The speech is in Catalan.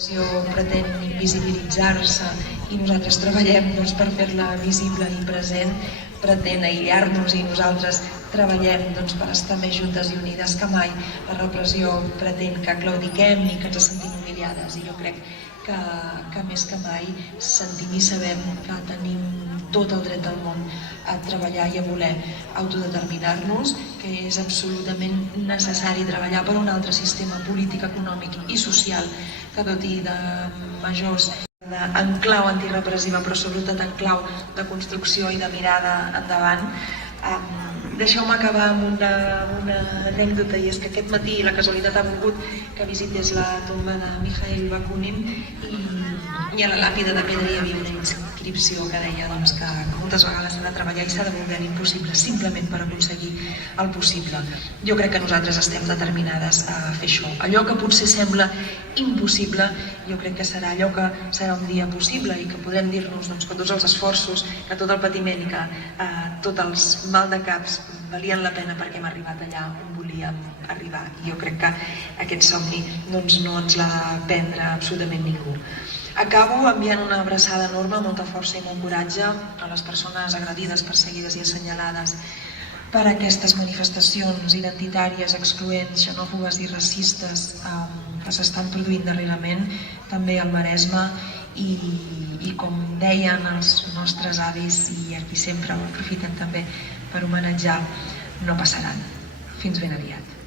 Pretén invisibilitzar-se i nosaltres treballem per fer-la visible i present, pretén aïllar-nos i nosaltres treballem per estar més juntes i unides que mai. La repressió pretén que claudiquem i que ens sentim humiliades, i jo crec que més que mai sentim i sabem que tenim tot el dret del món a treballar i a voler autodeterminar-nos, que és absolutament necessari treballar per un altre sistema polític, econòmic i social que doti de majors en clau antirepressiva, però sobretot en clau de construcció i de mirada endavant. Deixeu-me acabar amb una anècdota, i és que aquest matí la casualitat ha volgut que visités la tomba de Mikhail Bakunin i a la làpida de pedra hi havia una inscripció que deia que moltes vegades s'ha de treballar i s'ha de voler l'impossible simplement per aconseguir el possible. Jo crec que nosaltres estem determinades a fer això. Allò que potser sembla impossible, jo crec que serà allò que serà un dia possible, i que podrem dir-nos que tots els esforços, que tot el patiment i que tots els maldecaps valien la pena perquè hem arribat allà on volíem arribar. I jo crec que aquest somni no ens l'ha de prendre absolutament ningú. Acabo enviant una abraçada enorme, molta força i molt coratge a les persones agredides, perseguides i assenyalades per aquestes manifestacions identitàries, excloents, xenòfobes i racistes que s'estan produint darrerament, també al Maresme, i com deien els nostres avis, i aquí sempre ho aprofitem també per homenatjar, no passaran. Fins ben aviat.